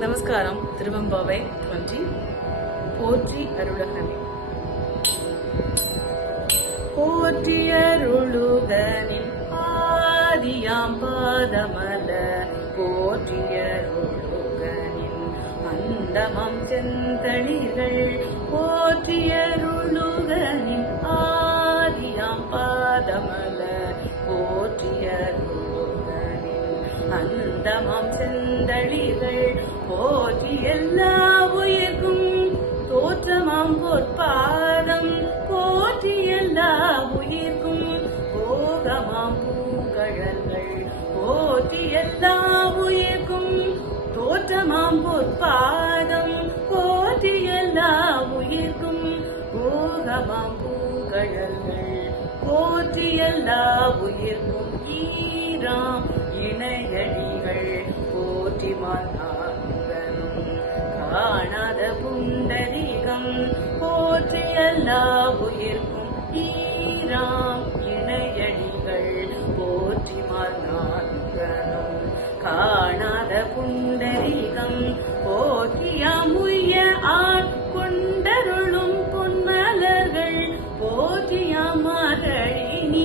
நமஸ்காரம். திருவம்பாவை 20. போற்றி அருளகனே. போற்றி அருளுகனின் ஆதியாம் பாதமல போற்றி அருளுகனின் அந்தமம் செந்தளிர்கள் போற்றி அருளுகனின் ஆதியாம் பாதமல போற்றி அந்தமம் செந்தளிகள் போற்றி எல்லா உயிர்க்கும் தோற்றமாம் பொற்பாதம் போற்றி எல்லா உயிர்க்கும் போகமாம் பூங்கழல்கள் போற்றி எல்லா உயிர்க்கும் தோற்றமாம் பொற்பாதம் போற்றி எல்லா உயிர்க்கும் போகமாம் பூங்கழல்கள் போற்றி எல்லா உயிர்க்கும் ஈராம் இணையடிகள் போற்றி மாதனும் காணாத புண்டரீகம் போற்றி எல்லா உயிர்க்கும் ஈராம் இணையடிகள் போற்றி மாதனும் காணாத புண்டரீகம் போற்றியாமுய ஆட்கொண்டருளும் பொன்மலர்கள் போற்றியாமதழினி